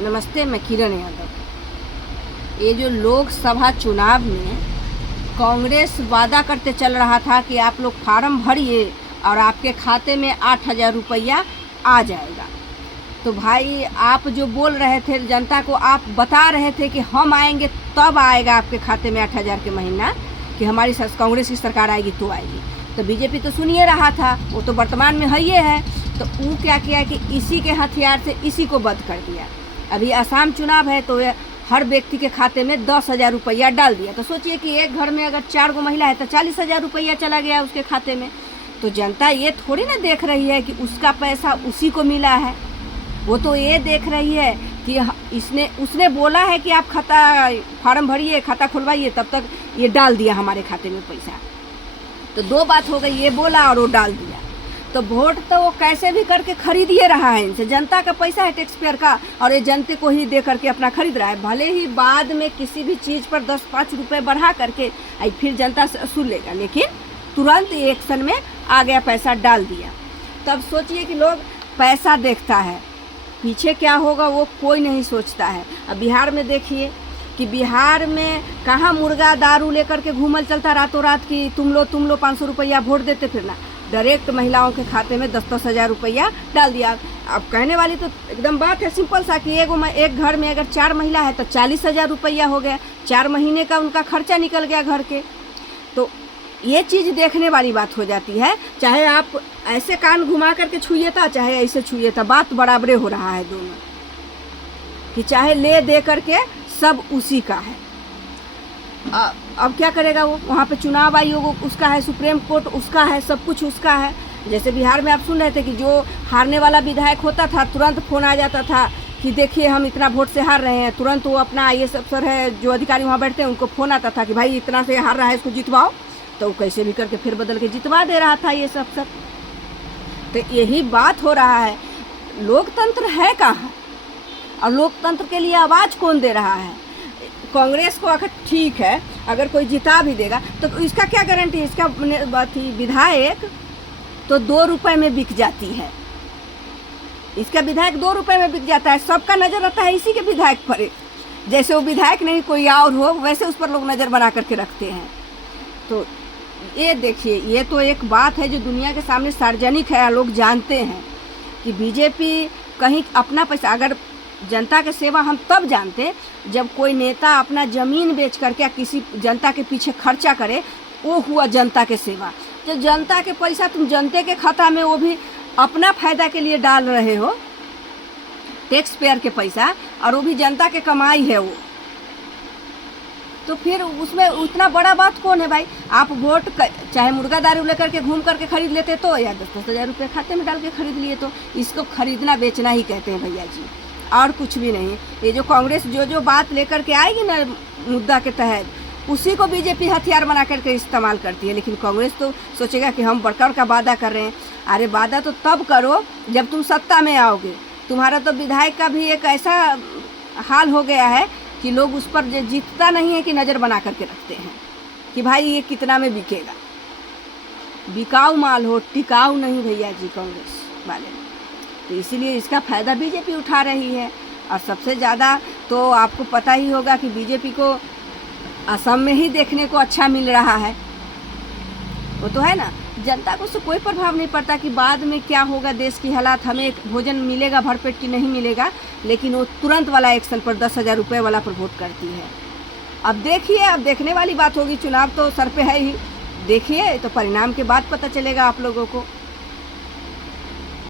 नमस्ते, मैं किरण यादव। ये जो लोकसभा चुनाव में कांग्रेस वादा करते चल रहा था कि आप लोग फार्म भरिए और आपके खाते में 8,000 रुपया आ जाएगा। तो भाई आप जो बोल रहे थे जनता को, आप बता रहे थे कि हम आएंगे तब आएगा आपके खाते में 8,000 के महीना, कि हमारी कांग्रेस की सरकार आएगी तो आएगी। तो बीजेपी तो सुन ही रहा था, वो तो वर्तमान में है ये है। तो वो क्या किया कि इसी के हथियार से इसी को बंद कर दिया। अभी आसाम चुनाव है तो हर व्यक्ति के खाते में 10,000 रुपया डाल दिया। तो सोचिए कि एक घर में अगर 4 गो महिला है तो 40,000 रुपया चला गया उसके खाते में। तो जनता ये थोड़ी ना देख रही है कि उसका पैसा उसी को मिला है, वो तो ये देख रही है कि उसने बोला है कि आप फार्म भरिए, खाता खुलवाइए, तब तक ये डाल दिया हमारे खाते में पैसा। तो दो बात हो गई, ये बोला और वो डाल दिया। तो वोट तो वो कैसे भी करके खरीद ही रहा है इनसे। जनता का पैसा है, टैक्स पेयर का, और ये जनते को ही दे करके अपना खरीद रहा है। भले ही बाद में किसी भी चीज़ पर 10-5 रुपये बढ़ा करके फिर जनता से वसूल लेगा, लेकिन तुरंत एक्शन में आ गया, पैसा डाल दिया। तब सोचिए कि लोग पैसा देखता है, पीछे क्या होगा वो कोई नहीं सोचता है। अब बिहार में देखिए कि बिहार में कहाँ मुर्गा दारू लेकर के घूमल चलता रातों रात की तुम लो 500 रुपया वोट देते फिरना। डायरेक्ट महिलाओं के खाते में 10-10 हज़ार रुपया डाल दिया। अब कहने वाली तो एकदम बात है सिंपल सा कि एक घर में अगर 4 महिला है तो 40,000 रुपया हो गया, 4 महीने का उनका खर्चा निकल गया घर के। तो ये चीज़ देखने वाली बात हो जाती है। चाहे आप ऐसे कान घुमा करके छुइए था, चाहे ऐसे छुइए था, बात बराबरे हो रहा है दोनों, कि चाहे ले दे करके सब उसी का है। अब क्या करेगा वो? वहाँ पे चुनाव आयोग उसका है, सुप्रीम कोर्ट उसका है, सब कुछ उसका है। जैसे बिहार में आप सुन रहे थे कि जो हारने वाला विधायक होता था तुरंत फोन आ जाता था कि देखिए हम इतना वोट से हार रहे हैं। तुरंत वो अपना IAS अफसर है, जो अधिकारी वहाँ बैठते हैं, उनको फ़ोन आता था कि भाई इतना से हार रहा है, इसको जितवाओ। तो वो कैसे भी करके फिर बदल के जितवा दे रहा था IAS अफसर। तो यही बात हो रहा है, लोकतंत्र है कहाँ और लोकतंत्र के लिए आवाज़ कौन दे रहा है? कांग्रेस को अगर ठीक है, अगर कोई जिता भी देगा तो इसका क्या गारंटी है? इसका विधायक तो 2 रुपए में बिक जाती है, इसका विधायक 2 रुपए में बिक जाता है। सबका नज़र रहता है इसी के विधायक पर, जैसे वो विधायक नहीं कोई और हो वैसे उस पर लोग नज़र बना करके रखते हैं। तो ये देखिए, ये तो एक बात है जो दुनिया के सामने सार्वजनिक है, लोग जानते हैं कि बीजेपी कहीं अपना पैसा, अगर जनता के सेवा हम तब जानते जब कोई नेता अपना ज़मीन बेच करके किसी जनता के पीछे खर्चा करे, वो हुआ जनता के सेवा। जो जनता के पैसा तुम जनते के खाता में वो भी अपना फ़ायदा के लिए डाल रहे हो, टैक्स पेयर के पैसा, और वो भी जनता के कमाई है वो, तो फिर उसमें उतना बड़ा बात कौन है भाई? आप वोट चाहे मुर्गा दारू लेकर के घूम करके खरीद लेते तो, या 10-10 हज़ार रुपये खाते में डाल के खरीद लिए तो, इसको खरीदना बेचना ही कहते हैं भैया जी, और कुछ भी नहीं। ये जो कांग्रेस जो बात लेकर के आएगी ना मुद्दा के तहत, उसी को बीजेपी हथियार बना करके इस्तेमाल करती है। लेकिन कांग्रेस तो सोचेगा कि हम बड़का का वादा कर रहे हैं। अरे वादा तो तब करो जब तुम सत्ता में आओगे। तुम्हारा तो विधायक का भी एक ऐसा हाल हो गया है कि लोग उस पर जीतता नहीं है कि नज़र बना करके रखते हैं कि भाई ये कितना में बिकेगा। बिकाऊ माल हो, टिकाऊ नहीं भैया जी कांग्रेस वाले। तो इसीलिए इसका फ़ायदा बीजेपी उठा रही है। और सबसे ज़्यादा तो आपको पता ही होगा कि बीजेपी को असम में ही देखने को अच्छा मिल रहा है, वो तो है ना। जनता को उससे कोई प्रभाव नहीं पड़ता कि बाद में क्या होगा, देश की हालात, हमें भोजन मिलेगा भरपेट की नहीं मिलेगा, लेकिन वो तुरंत वाला एक्शन पर 10,000 रुपये वाला पर वोट करती है। अब देखिए, अब देखने वाली बात होगी, चुनाव तो सर पे है ही, देखिए तो परिणाम के बाद पता चलेगा आप लोगों को।